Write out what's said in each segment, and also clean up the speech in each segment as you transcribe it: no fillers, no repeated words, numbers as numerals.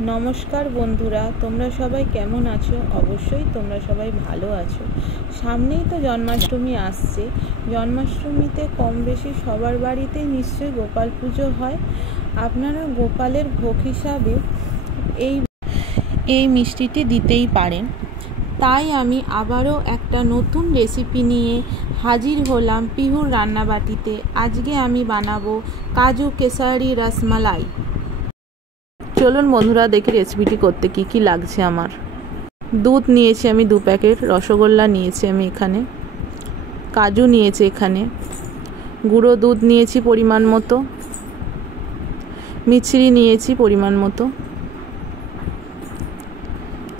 নমস্কার বন্ধুরা, তোমরা সবাই কেমন আছো? অবশ্যই তোমরা সবাই ভালো আছো। সামনেই তো জন্মাষ্টমী আসছে। জন্মাষ্টমীতে কম বেশি সবার বাড়িতেই নিশ্চয়ই গোপাল পুজো হয়। আপনারা গোপালের ভোগ হিসাবে এই মিষ্টিটি দিতেই পারেন। তাই আমি আবারও একটা নতুন রেসিপি নিয়ে হাজির হলাম পিহুর রান্নাবাটিতে। আজকে আমি বানাবো কাজু কেসারি রসমালাই। চলুন বন্ধুরা দেখি রেসিপিটি করতে কি কি লাগছে। আমার দুধ নিয়েছি আমি 2 প্যাকেট, রসগোল্লা নিয়েছি আমি এখানে, কাজু নিয়েছি এখানে, গুঁড়ো দুধ নিয়েছি পরিমাণ মতো, মিছরি নিয়েছি পরিমাণ মতো,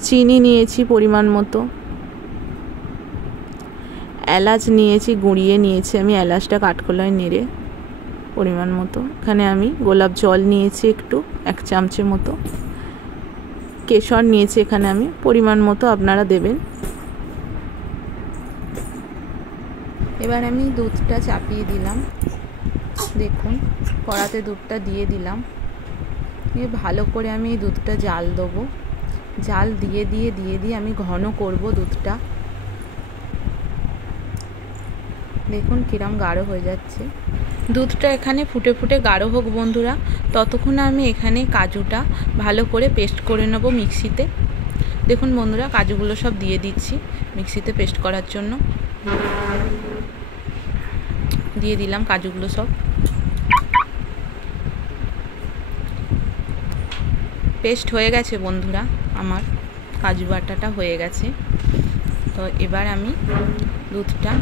চিনি নিয়েছি পরিমাণ মতো, এলাচ নিয়েছি গুঁড়িয়ে নিয়েছি আমি, এলাচটা কাঠখোলায় নেড়ে পরিমাণ মতো। এখানে আমি গোলাপ জল নিয়েছি একটু 1 চামচের মতো, কেশর নিয়েছি এখানে আমি পরিমাণ মতো, আপনারা দেবেন। এবার আমি দুধটা চাপিয়ে দিলাম, দেখুন কড়াতে দুধটা দিয়ে দিলাম। ভালো করে আমি এই দুধটা জাল দেবো, জাল দিয়ে আমি ঘন করব দুধটা। দেখুন কিরম গাঢ় হয়ে যাচ্ছে দুধটা। এখানে ফুটে ফুটে গাঢ় হোক বন্ধুরা, ততক্ষণ আমি এখানে কাজুটা ভালো করে পেস্ট করে নেব মিক্সিতে। দেখুন বন্ধুরা, কাজুগুলো সব দিয়ে দিচ্ছি মিক্সিতে পেস্ট করার জন্য। দিয়ে দিলাম কাজুগুলো সব, পেস্ট হয়ে গেছে বন্ধুরা, আমার কাজু বাটাটা হয়ে গেছে। তো এবার আমি দুধটা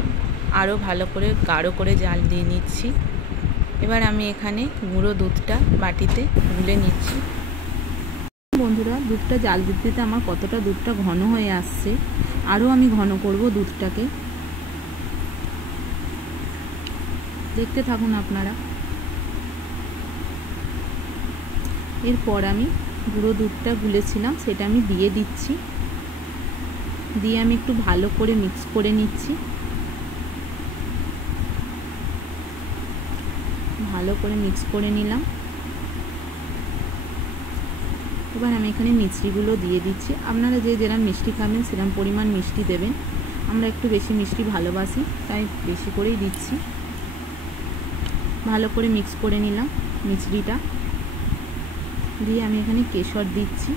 আরও ভালো করে গাঢ় করে জাল দিয়ে নিচ্ছি। এবার আমি এখানে গুঁড়ো দুধটা বাটিতে গুলে নিচ্ছি। বন্ধুরা, দুধটা জাল দিতে দিতে আমার কতটা দুধটা ঘন হয়ে আসছে। আরও আমি ঘন করব দুধটাকে, দেখতে থাকুন আপনারা। এরপর আমি গুঁড়ো দুধটা গুলেছিলাম সেটা আমি দিয়ে দিচ্ছি, দিয়ে আমি একটু ভালো করে মিক্স করে নিচ্ছি। ভালো করে মিক্স করে নিলাম। এবার আমি এখানে মিষ্টিগুলো দিয়ে দিচ্ছি। আপনারা যে যেরকম মিষ্টি খাবেন সেরকম পরিমাণ মিষ্টি দেবেন। আমরা একটু বেশি মিষ্টি ভালোবাসি, তাই বেশি করেই দিচ্ছি। ভালো করে মিক্স করে নিলাম মিষ্টিটা দিয়ে। আমি এখানে কেশর দিচ্ছি।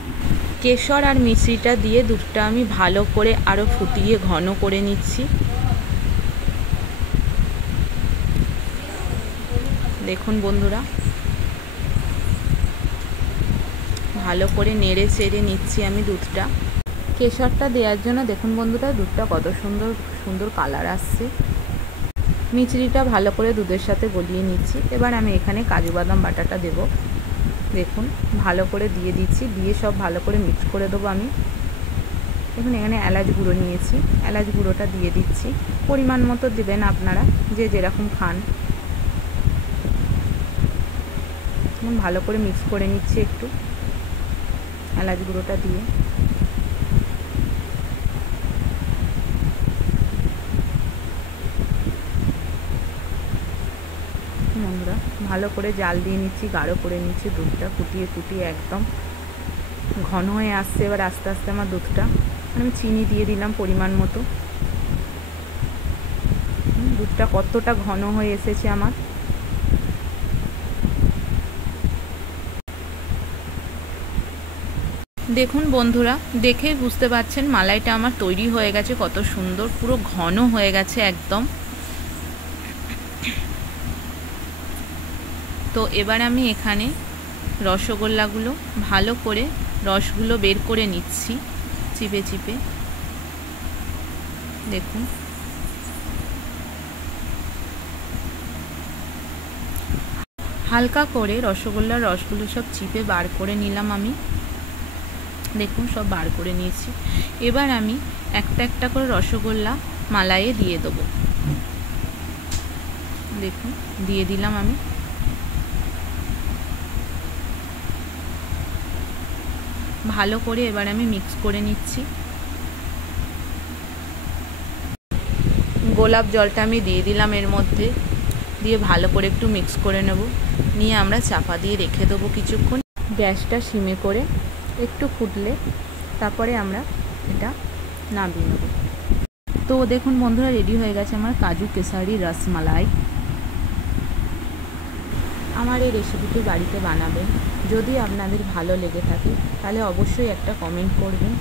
কেশর আর মিষ্টিটা দিয়ে দুধটা আমি ভালো করে আরও ফুটিয়ে ঘন করে নিচ্ছি। দেখুন বন্ধুরা, ভালো করে নেড়ে চেড়ে নিচ্ছি আমি দুধটা। কেশরটা দেওয়ার জন্য দেখুন বন্ধুরা, দুধটা কত সুন্দর সুন্দর কালার আসছে। মিচড়িটা ভালো করে দুধের সাথে গলিয়ে নিচ্ছি। এবার আমি এখানে কাজু বাদাম বাটাটা দেব। দেখুন ভালো করে দিয়ে দিচ্ছি, দিয়ে সব ভালো করে মিক্স করে দেবো আমি। দেখুন এখানে এলাচ গুঁড়ো নিয়েছি, এলাচ গুঁড়োটা দিয়ে দিচ্ছি। পরিমাণ মতো দেবেন আপনারা, যে যেরকম খান। ভালো করে মিক্স করে নিচ্ছি একটু এলাচ গুঁড়োটা দিয়ে। বন্ধুরা, ভালো করে জাল দিয়ে নিচ্ছি, গাঢ় করে নিচ্ছি দুধটা, ফুটিয়ে ফুটিয়ে একদম ঘন হয়ে আসছে। এবার আস্তে আস্তে আমার দুধটা, আমি চিনি দিয়ে দিলাম পরিমাণ মতো। দুধটা কতটা ঘন হয়ে এসেছে আমার। দেখুন বন্ধুরা, দেখেই বুঝতে পারছেন মালাইটা আমার তৈরি হয়ে গেছে, কত সুন্দর পুরো ঘন হয়ে গেছে একদম। তো এবার আমি এখানে রসগোল্লাগুলো ভালো করে রসগুলো বের করে নিচ্ছি চিপে চিপে। দেখুন হালকা করে রসগোল্লার রসগুলো সব চিপে বার করে নিলাম আমি। দেখুন সব বার করে নিয়েছি। এবার আমি একটা একটা করে রসগোল্লা মালাইয়ে দিয়ে দেবো। দেখুন দিয়ে দিলাম আমি। ভালো করে এবার আমি মিক্স করে নিচ্ছি। গোলাপ জলটা আমি দিয়ে দিলাম এর মধ্যে, দিয়ে ভালো করে একটু মিক্স করে নেব। নিয়ে আমরা চাপা দিয়ে রেখে দেবো কিছুক্ষণ। গ্যাসটা সিমে করে একটু ফুটলে তারপরে আমরা এটা নামিয়ে নেব। তো দেখুন বন্ধুরা, রেডি হয়ে গেছে আমার কাজু কেসারি রসমালাই। আমার এই রেসিপিটি বাড়িতে বানাবেন। যদি আপনাদের ভালো লেগে থাকে তাহলে অবশ্যই একটা কমেন্ট করবেন,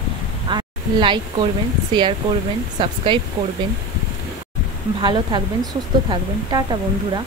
আর লাইক করবেন, শেয়ার করবেন, সাবস্ক্রাইব করবেন। ভালো থাকবেন, সুস্থ থাকবেন। টাটা বন্ধুরা।